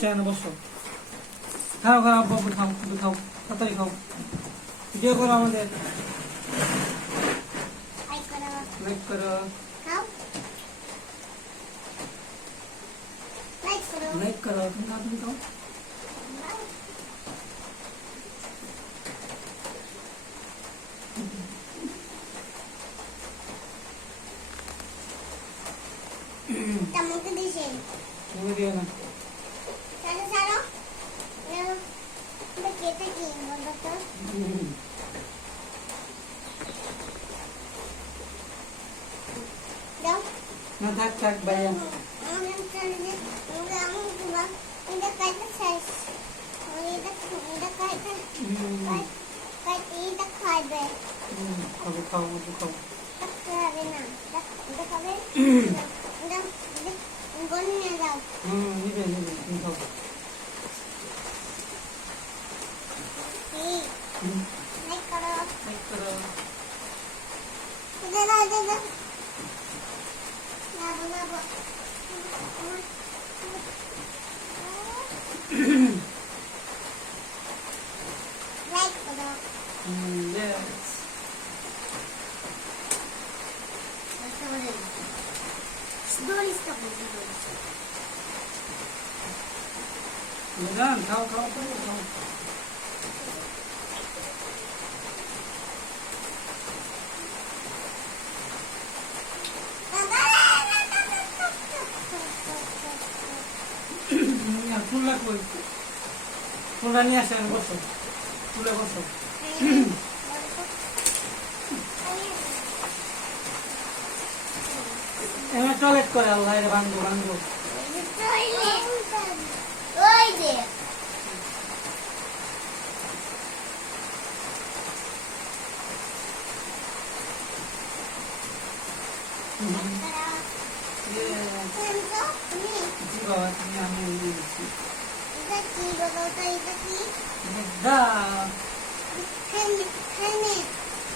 বসো এখানে বসো। খাও খাও আব্বু আব্বু খাও, তুমি খাও, তাড়াতাড়ি খাও। ভিডিও করো আমাদের, লাইক করো, লাইক করো, তুমি খাও, তুমি খাও। তুমি দিও না। না থাক থাক ভাইয়া। খাবে, খাও মধু খাও। নিবে নিবে, তুমি খাও। লাইক করো। Yes. Jangan, kau kau. Pula kau. Pula ni asal bosok. Pula bosok. এমন টয়লেট করে আল্লাহ এর বান্ধব বান্ধব। ওই যে বাবা তুমি আমি নিয়ে গেছি। এটা কি বাবা, এটা কি? হেলমেট।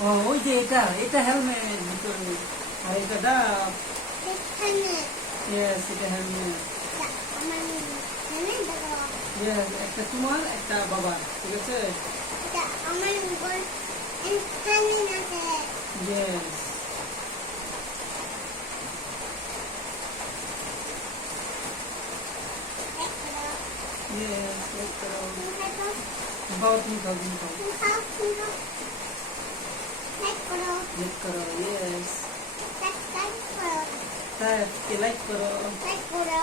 ও ওই যে এটা এটা হেলমেট ভিতরে, আর এটা ডাব। হেলমেট। ইয়েস এটা হেলমেট। আমার হেলমেট দাও। ইয়েস একটা তোমার একটা বাবার, ঠিক আছে? এটা আমার উপর হেলমেট আছে। ইয়েস। Yes, like खाओ तुम खाओ तुम खाओ। लाइक करो, yes। लाइक करो। टाइप के लाइक करो। लाइक करो।